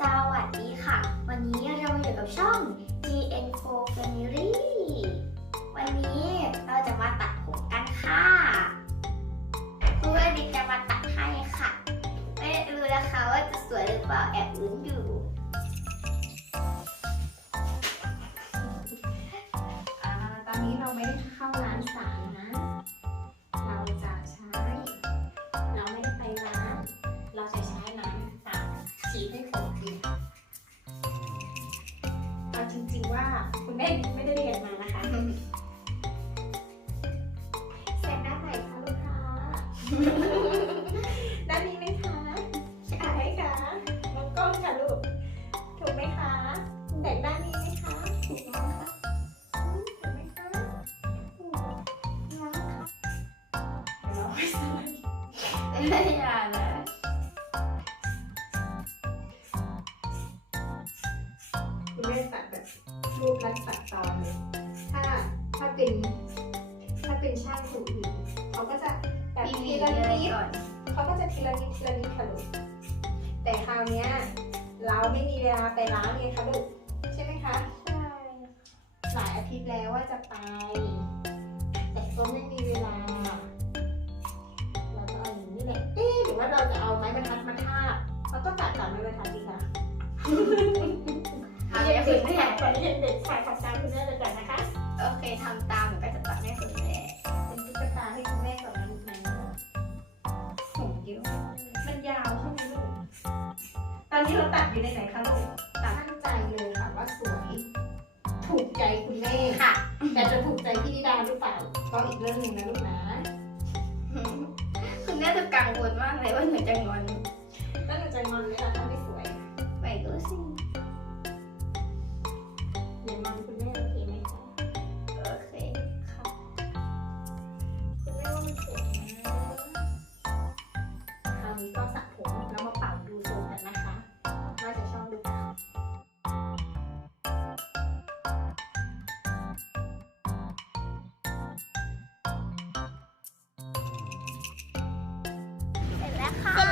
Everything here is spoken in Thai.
สวัสดีค่ะ วันนี้เราอยู่กับช่อง GN4 Family วันนี้เราจะมาตัดผมกันค่ะครูเอดิจะมาตัดให้ค่ะ ไม่รู้นะคะว่าจะสวยหรือเปล่าแอบลุ้นอยู่อ่าตอนนี้เราไม่ได้เข้าร้านสารนะ เราจะใช้ เราไม่ได้ไปร้าน เราจะใช้น้ำสารฉีดให้ผม ด้านนี้ไหมคะใช่ค่ะน้องกล้องค่ะลูก ถูกไหมคะ แต่งด้านนี้ไหมคะถูกต้องค่ะถูกไหมคะถูกนะคะเดี๋ยวเราไปสไลด์อย่านะคุณแม่ตัดแบบรูปลักษณ์ตัดตอนเลยถ้าถ้าเป็นถ้าเป็นช่างถูอีกเขาก็จะ ทีวีละเลนิยดก่อนเขาก็จะทีละนิดทีละนิดค่ะลูกแต่คราวเนี้ยเราไม่มีเวลาไปร้านไงคะลูกใช่ไหมคะใช่หลายอาทิตย์แล้วว่าจะไป แต่ก็ไม่มีเวลาเราก็เอาอย่างนี้แหละเอ๊ะหรือว่าเราจะเอาไม้บรรทัดมาทาบเราก็ตัดตัดไม้บรรทัดดีคะทำให้คุณแม่ตอนนี้เด็กๆถ่ายขับตามคุณแม่เลยก่อนนะคะ โอเคทำตาม อนนี้เราตัดอยู่ในไหนคะลูกตัดตั้งใจเลยค่ะว่าสวย ถูกใจคุณแม่ค่ะ แต่จะถูกใจพี่นิดาหรือเปล่าก็อีกเรื่องหนึ่งนะลูกนะคุณแม่จะกังวลมากเลยว่าหนูจะงอนแล้วหนูจะงอนไหมล่ะถ้าไม่สวยไม่รู้สิอย่างงอนคุณ เสร็จแล้วค่ะ